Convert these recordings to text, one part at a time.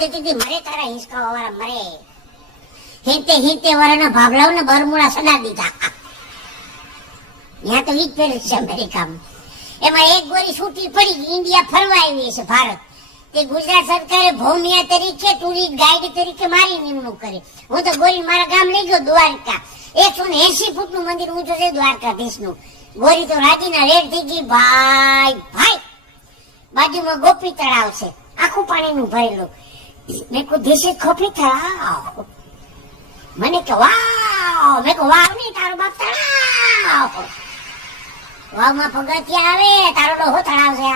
દેતી હતી, મરે તારા હિંચકા વાળા મરે. હિતે વાળાના ભાભલાઓ ને બરમુડા સડા દીધા. ત્યાં તો ઈ જ પહેર્યું છે અમેરિકામાં. એમાં એક ગોરી છૂટી પડી, ઇન્ડિયા ફરવા આવી છે ભારત. તે ગુજરાત સરકારે ભૌમિયા તરીકે ટુરિસ્ટ ગાઈડ તરીકે મારી નિમણૂક કરી. હું તો ગોરી મારા ગામ લઈ ગયો દ્વારકા. 180 ફૂટનું મંદિર ઊંચું છે દ્વારકાધીશનું. ગોરી તો રાજીના રેડ થઈ ગઈ. ભાઈ બાજુમાં ગોપી તળાવ છે, આખું પાણીનું ભરેલું. મેં કહ્યું ધીસ ઇઝ ગોપી તળાવ. મને કે વાવ. મેં કહ્યું વાવ નહીં, તારો બાપ તળાવ. વાવમાં પગથિયા આવે, તારો ડોહો તળાવ છે.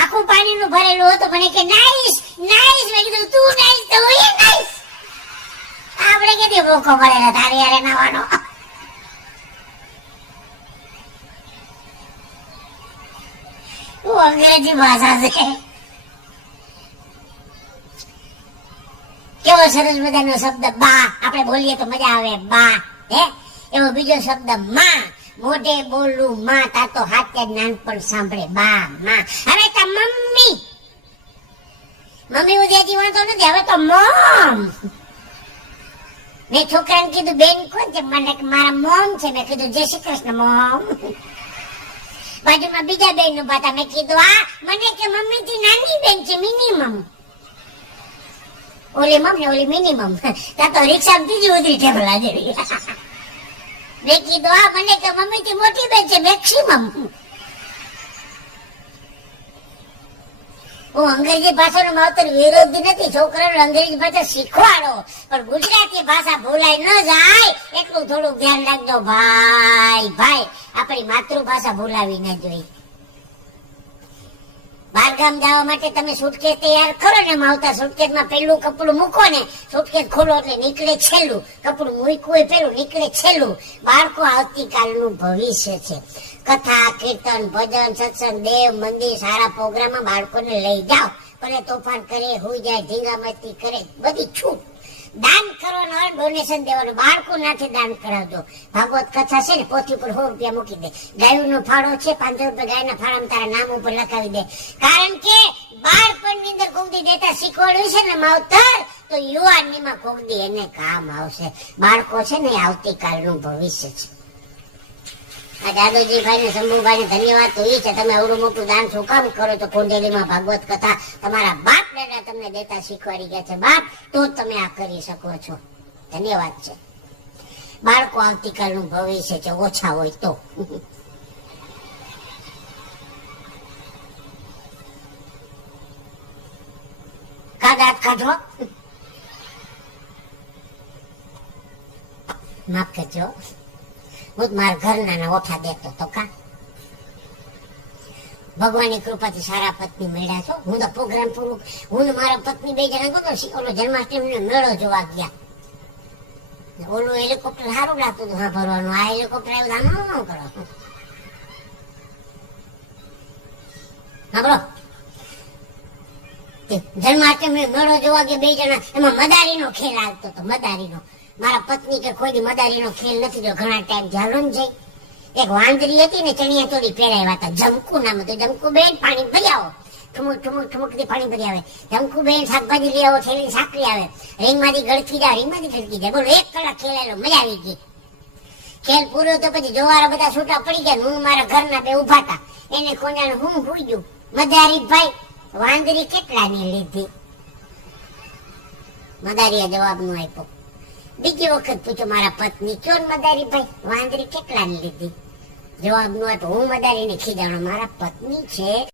આખું પાણીનું ભરેલું હતું. મને કે નાઈસ નાઈસ. મેં કીધું તું નાઈસ તો હું નાઈસ. આપણે કેથી મોકો મળેલા તારી યારે નાવાનો. અંગ્રેજી ભાષા છે. કેવો સરસ મજાનો શબ્દ બા. આપણે બોલીએ તો મજા આવે બા. હે એવો બીજો શબ્દ માં. મોઢે બોલું માં, તા તો હાથે નાનપણ સાંભળે બા માં. હવે તો મમ્મી ઉદ્યાજી વાંધો નથી, હવે તો મોમ. મેં છોકરાને કીધું બેન કોણ છે? મને મારા મોમ છે. મેં કીધું જય શ્રી કૃષ્ણ મોમ. બાજુમાં બીજા બેન નું બાતા. મેં કીધું મને કે મમ્મી થી નાની બેન છે, મિનિમમ. ઓલી મમ ને ઓલી મિનિમમ. ત્યાં તો રિક્ષા બીજી ઉતરી ઠેબલા જેવી. મેં કીધું મને કે મમ્મી થી મોટી બેન છે, મેક્સિમમ. હું અંગ્રેજી ભાષાનો માવતર વિરોધી નથી. છોકરાને અંગ્રેજી ભાષા શીખવાડો, પણ ગુજરાતી ભાષા ભૂલાઈ ન જાય એટલું થોડું ધ્યાન રાખજો. ભાઈ આપણી માતૃભાષા ભૂલાવી ન જોઈએ. બહારગામ જવા માટે તમે સુટકેસ તૈયાર કરો ને માવતર. સુટકેસમાં પેલું કપડું મૂકો ને, સુટકેસ ખોલો એટલે નીકળે છેલ્લું. કપડું મૂક્યું પેલું, નીકળે છેલ્લું. બાળકો આવતીકાલનું ભવિષ્ય છે. કથા, કીર્તન, ભજન, સત્સંગ, દેવ મંદિર, સારા પ્રોગ્રામમાં બાળકોને લઈ જાઓ. ભલે તોફાન કરે, હોઈ જાય, ધીંગામસ્તી કરે, બધી છૂટ. દાન કરવાનું હોય, ડોનેશન દેવાનું. બાળકો નાથી દાન કરાવજો. ભાગવત કથા છે ને, પોથી ઉપર 100 રૂપિયા મૂકી દે. ગાયનો ફાળો છે, 500 રૂપિયા ગાયના ફાળામાં તારા નામ ઉપર લખાવી દે. કારણ કે બાળપણની અંદર કોકદી દેતા શીખવાડ્યું છે ને માવતર, તો યુવાનીમાં કોકદી એને કામ આવશે. બાળકો છે ને એ આવતીકાલનું ભવિષ્ય છે. આ દાદોજીભાઈ ને શંભુભાઈ ને ધન્યવાદ તો એ છે, તમે અવડું મોટું દાન શું કામ કરો છો? કુંડલીમાં ભાગવત કથા તમારા બાપ દાદા તમને દેતા શીખવાડી ગયા છે બાપ, તો જ તમે આ કરી શકો છો. ધન્યવાદ છે. બાળકો આવતીકાલનું ભવિષ્ય છે, ઓછા હોય તો. કાદાત કાઢો, માફ કરજો. હું મારા ઘરના ઓઠા દેતો તો કા ભગવાનની કૃપાથી સારા પત્ની મળ્યા છો. હું તો પ્રોગ્રામ પૂરું, હું મારા પત્ની 2 જણા ગયો ઓલો જન્માષ્ટમી મેળો જોવા ગયા. ઓલું હેલિકોપ્ટર સારું લાગતું હતું હા ભરવાનું. આ હેલિકોપ્ટર આવ્યું આમ કરો. હા બરો જન્માષ્ટમી મેળો જોવા ગયા 2 જણા. એમાં મદારીનો ખેલ આવતો હતો. મદારીનો મારા પત્ની કે કોઈ મદારીનો ખેલ નથી જો ઘણા ટાઈમ જાલો ને જઈ. એક વાંદરી હતી ને, ચણિયા ચોળી પહેરાવ્યા હતા. જમકુ નામ હતું. જમકુ બેન પાણી ભરી આવો. ઠુમુક થી પાણી ભરી આવે. જમકુ બેન શાકભાજી લઈ આવો, થેલી સાકરી આવે. રીંગમાંથી ગળકી જાય. બોલો 1 કલાક ખેલાયેલો, મજા આવી ગઈ. ખેલ પૂરો તો પછી જોવારા બધા છૂટા પડી ગયા. હું મારા ઘરના 2 ઉભા હતા. એને કોняને હું ભૂઈ ગયું. મદારી ભાઈ વાંદરી કેટલાની લીધી? મદારીએ જવાબ નો આપ્યો. બીજી વખત પૂછો મારા પત્ની, કયો મદારી ભાઈ વાંદરી કેટલાની લીધી? જવાબ નો આપ્યો. હું મદારીને ખીજાણો, મારા પત્ની છે